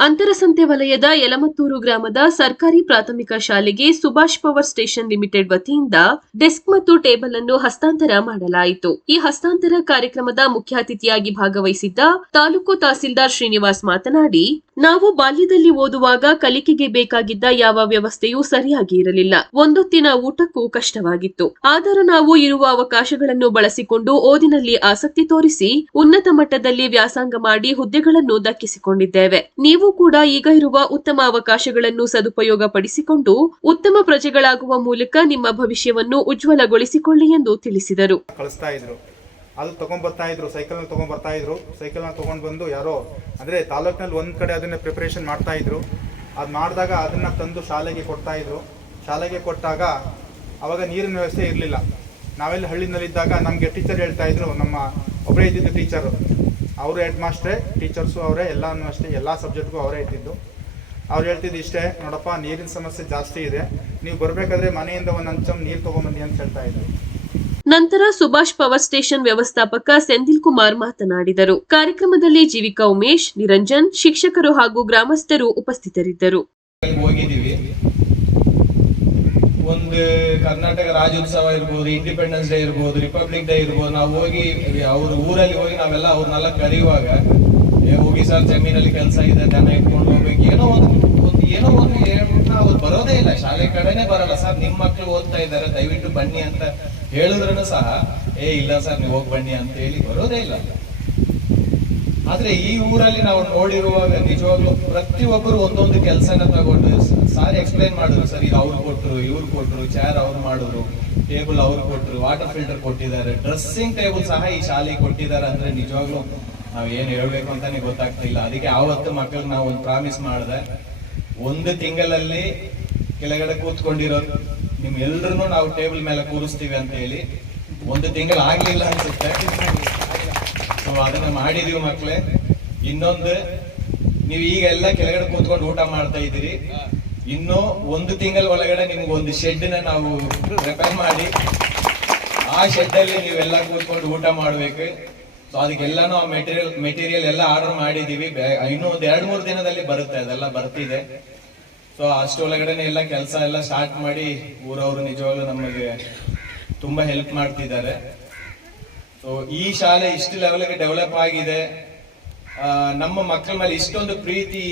ಅಂತರಸಂತೆ ವಲಯದ ಯಲಮತ್ತೂರು ಗ್ರಾಮದ ಸರ್ಕಾರಿ ಪ್ರಾಥಮಿಕ ಶಾಲೆಗೆ ಸುಭಾಷ್ ಪವರ್ ಸ್ಟೇಷನ್ ಲಿಮಿಟೆಡ್ ವತಿಯಿಂದ ಡೆಸ್ಕ್ ಮತ್ತು ಟೇಬಲ್ ಅನ್ನು ಹಸ್ತಾಂತರ ಮಾಡಲಾಯಿತು. ಈ ಹಸ್ತಾಂತರ ಕಾರ್ಯಕ್ರಮದ ಮುಖ್ಯ ಅತಿಥಿಯಾಗಿ ಭಾಗವಹಿಸಿದ್ದ ತಾಲೂಕು ತಹಸೀಲ್ದಾರ್ ಶ್ರೀನಿವಾಸ್ ಮಾತನಾಡಿ ನಾವು ಬಾಲ್ಯದಲ್ಲಿ ಓದುವಾಗ ಕಲಿಕೆಗೆ ಬೇಕಾಗಿದ್ದ ಯಾವ ವ್ಯವಸ್ಥೆಯೂ ಸರಿಯಾಗಿ ಇರಲಿಲ್ಲ. ಒಂದೊತ್ತಿನ ಊಟಕ್ಕೂ ಕಷ್ಟವಾಗಿತ್ತು. ಆದರೂ ನಾವು ಇರುವ ಅವಕಾಶಗಳನ್ನು ಬಳಸಿಕೊಂಡು ಓದಿನಲ್ಲಿ ಆಸಕ್ತಿ ತೋರಿಸಿ, ಉನ್ನತ ಮಟ್ಟದಲ್ಲಿ ವ್ಯಾಸಂಗ ಮಾಡಿ ಹುದ್ದೆಗಳನ್ನು ದಕ್ಕಿಸಿಕೊಂಡಿದ್ದೇವೆ. ನೀವು ಕೂಡ ಈಗ ಇರುವ ಉತ್ತಮ ಅವಕಾಶಗಳನ್ನು ಸದುಪಯೋಗ ಪಡಿಸಿಕೊಂಡು ಉತ್ತಮ ಪ್ರಜೆಗಳಾಗುವ ಮೂಲಕ ನಿಮ್ಮ ಭವಿಷ್ಯವನ್ನು ಉಜ್ವಲಗೊಳಿಸಿಕೊಳ್ಳಿ ಎಂದು ತಿಳಿಸಿದರು. ಅದು ತಗೊಂಡ್ ಬರ್ತಾ ಇದ್ರು ಸೈಕಲ್ನ ತಗೊಂಡ್ ಬರ್ತಾ ಇದ್ರು. ಸೈಕಲ್ನ ತಗೊಂಡ್ ಬಂದು ಯಾರೋ, ಅಂದ್ರೆ ತಾಲೂಕಿನಲ್ಲಿ ಒಂದು ಕಡೆ ಅದನ್ನ ಪ್ರಿಪರೇಷನ್ ಮಾಡ್ತಾ ಇದ್ರು. ಅದು ಮಾಡಿದಾಗ ಅದನ್ನ ತಂದು ಶಾಲೆಗೆ ಕೊಡ್ತಾ ಇದ್ರು. ಶಾಲೆಗೆ ಕೊಟ್ಟಾಗ ಅವಾಗ ನೀರಿನ ವ್ಯವಸ್ಥೆ ಇರಲಿಲ್ಲ. ನಾವೆಲ್ಲ ಹಳ್ಳಿನಲ್ಲಿದ್ದಾಗ ನಮಗೆ ಟೀಚರ್ ಹೇಳ್ತಾ ಇದ್ರು, ನಮ್ಮ ಒಬ್ಬರೇ ಇದ್ದಿದ್ದು ಟೀಚರು ಅವರು ಹೆಡ್ ಮಾಸ್ಟ್ರೇ ಟೀಚರ್ಸು ಅವರೇ, ಎಲ್ಲಾನು ಅಷ್ಟೇ, ಎಲ್ಲ ಸಬ್ಜೆಕ್ಟ್ಗೂ ಅವರೇ ಇದ್ದಿದ್ದು. ಅವ್ರು ಹೇಳ್ತಿದ್ದು ಇಷ್ಟೇ, ನೋಡಪ್ಪ, ನೀರಿನ ಸಮಸ್ಯೆ ಜಾಸ್ತಿ ಇದೆ. ನೀವು ಬರಬೇಕಾದ್ರೆ ಮನೆಯಿಂದ ಒಂದು ಅಂಚಮ್ ನೀರು ತೊಗೊಂಬನ್ನಿ ಅಂತ ಹೇಳ್ತಾ ಇದ್ರು. ನಂತರ ಸುಭಾಷ್ ಪವರ್ ಸ್ಟೇಷನ್ ವ್ಯವಸ್ಥಾಪಕ ಸೆಂದಿಲ್ ಕುಮಾರ್ ಮಾತನಾಡಿದರು. ಕಾರ್ಯಕ್ರಮದಲ್ಲಿ ಜೀವಿಕಾ ಉಮೇಶ್, ನಿರಂಜನ್, ಶಿಕ್ಷಕರು ಹಾಗೂ ಗ್ರಾಮಸ್ಥರು ಉಪಸ್ಥಿತರಿದ್ದರು. ಒಂದು ಕರ್ನಾಟಕ ರಾಜ್ಯೋತ್ಸವ ಇರ್ಬೋದು ಇಂಡಿಪೆಂಡೆನ್ಸ್ ಡೇ ಇರ್ಬೋದು ರಿಪಬ್ಲಿಕ್ ಡೇ ಇರ್ಬೋದು, ನಾವು ಹೋಗಿ ಅವ್ರ ಊರಲ್ಲಿ ಹೋಗಿ ನಾವೆಲ್ಲ ಅವ್ರನ್ನೆಲ್ಲ ಕರೆಯುವಾಗ ಹೋಗಿ ಸರ್, ಜಮೀನಲ್ಲಿ ಕೆಲಸ ಇದೆ, ದನ ಇಟ್ಕೊಂಡು ಹೋಗ್ಬೇಕು, ಏನೋ ಒಂದು ಒಂದು, ಏನೋ ಒಂದು ಹೇಳ್ಬಿಟ್ಟು ಅವ್ರು ಬರೋದೇ ಇಲ್ಲ. ಶಾಲೆ ಕಡೆನೇ ಬರಲ್ಲ. ಸರ್ ನಿಮ್ಮ ಮಕ್ಕಳು ಓದ್ತಾ ಇದ್ದಾರೆ, ದಯವಿಟ್ಟು ಬನ್ನಿ ಅಂತ ಹೇಳಿದ್ರು ಸಹ, ಏ, ಇಲ್ಲ ಸರ್, ನೀವು ಹೋಗಿ ಬನ್ನಿ ಅಂತ ಹೇಳಿ ಬರೋದೇ ಇಲ್ಲ. ಆದ್ರೆ ಈ ಊರಲ್ಲಿ ನಾವು ನೋಡಿರುವಾಗ ನಿಜವಾಗ್ಲೂ ಪ್ರತಿಯೊಬ್ಬರು ಒಂದೊಂದು ಕೆಲಸನ ತಗೊಂಡು ಸಾರಿ ಎಕ್ಸ್ಪ್ಲೈನ್ ಮಾಡಿದ್ರು, ಸರ್, ಇದು ಅವ್ರು ಕೊಟ್ಟರು ಇವ್ರು ಕೊಟ್ಟರು ಚೇರ್ ಅವ್ರು ಮಾಡಿದ್ರು ಟೇಬಲ್ ಅವ್ರು ಕೊಟ್ಟರು ವಾಟರ್ ಫಿಲ್ಟರ್ ಕೊಟ್ಟಿದ್ದಾರೆ ಡ್ರೆಸ್ಸಿಂಗ್ ಟೇಬಲ್ ಸಹ ಈ ಶಾಲೆಗೆ ಕೊಟ್ಟಿದ್ದಾರೆ ಅಂದ್ರೆ ನಿಜವಾಗ್ಲೂ ನಾವ್ ಏನ್ ಹೇಳ್ಬೇಕು ಅಂತಾನೆ ಗೊತ್ತಾಗ್ತಾ ಇಲ್ಲ. ಅದಕ್ಕೆ ಆವತ್ತು ಮಕ್ಕಳಿಗೆ ನಾವು ಒಂದು ಪ್ರಾಮಿಸ್ ಮಾಡಿದೆ, ಒಂದು ತಿಂಗಳಲ್ಲಿ ಕೆಳಗಡೆ ಕೂತ್ಕೊಂಡಿರೋ ನಿಮ್ ನಾವು ಟೇಬಲ್ ಮೇಲೆ ಕೂರಿಸ್ತೀವಿ ಅಂತ ಹೇಳಿ ಒಂದು ತಿಂಗಳು ಆಗ್ಲಿಲ್ಲ ಅನ್ಸುತ್ತೆ. ಸೊ ಅದನ್ನ ಮಾಡಿದೀವಿ ಮಕ್ಳೇ. ಇನ್ನೊಂದು, ನೀವು ಈಗ ಎಲ್ಲ ಕೆಳಗಡೆ ಕೂತ್ಕೊಂಡು ಊಟ ಮಾಡ್ತಾ ಇದ್ದೀರಿ. ಇನ್ನು ಒಂದು ತಿಂಗಳ ಒಳಗಡೆ ನಿಮ್ಗೆ ಒಂದು ಶೆಡ್ ನಾವು ಪ್ರಿಪೇರ್ ಮಾಡಿ. ಆ ಶೆಡ್ ಅಲ್ಲಿ ನೀವೆಲ್ಲ ಕೂತ್ಕೊಂಡು ಊಟ ಮಾಡ್ಬೇಕು. ಸೊ ಅದಕ್ಕೆಲ್ಲಾನು ಆ ಮೆಟೀರಿಯಲ್ ಮೆಟೀರಿಯಲ್ ಎಲ್ಲ ಆರ್ಡರ್ ಮಾಡಿದೀವಿ. ಇನ್ನೂ ಒಂದ್ ಎರಡ್ ಮೂರು ದಿನದಲ್ಲಿ ಬರುತ್ತೆ. ಅದೆಲ್ಲ ಬರ್ತಿದೆ. ಸೊ ಅಷ್ಟೊಳಗಡೆನೆ ಎಲ್ಲ ಕೆಲಸ ಎಲ್ಲ ಸ್ಟಾರ್ಟ್ ಮಾಡಿ ಊರವರು ನಿಜವಾಗ್ಲೂ ನಮಗೆ ತುಂಬಾ ಹೆಲ್ಪ್ ಮಾಡ್ತಿದ್ದಾರೆ. ಸೊ ಈ ಶಾಲೆ ಇಷ್ಟು ಲೆವೆಲ್ಗೆ ಡೆವಲಪ್ ಆಗಿದೆ. ನಮ್ಮ ಮಕ್ಕಳ ಮೇಲೆ ಇಷ್ಟೊಂದು ಪ್ರೀತಿ